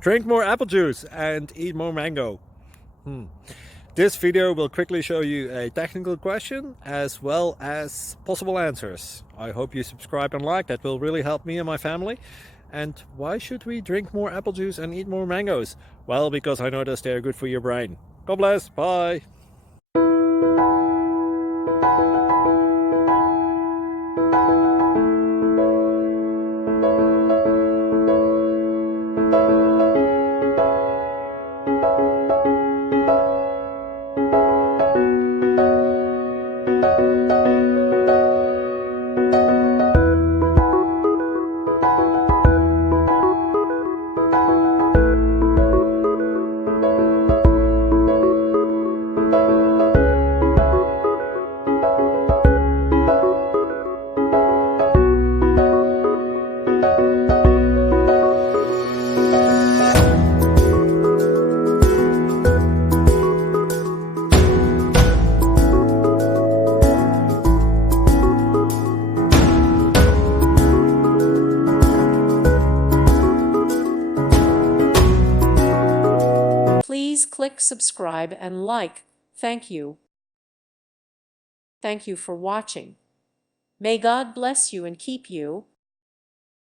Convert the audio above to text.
Drink more apple juice and eat more mango. This video will quickly show you a technical question as well as possible answers. I hope you subscribe and like, that will really help me and my family. And why should we drink more apple juice and eat more mangoes? Well, because I noticed they're good for your brain. God bless, bye! Please click subscribe and like. Thank you. Thank you for watching. May God bless you and keep you.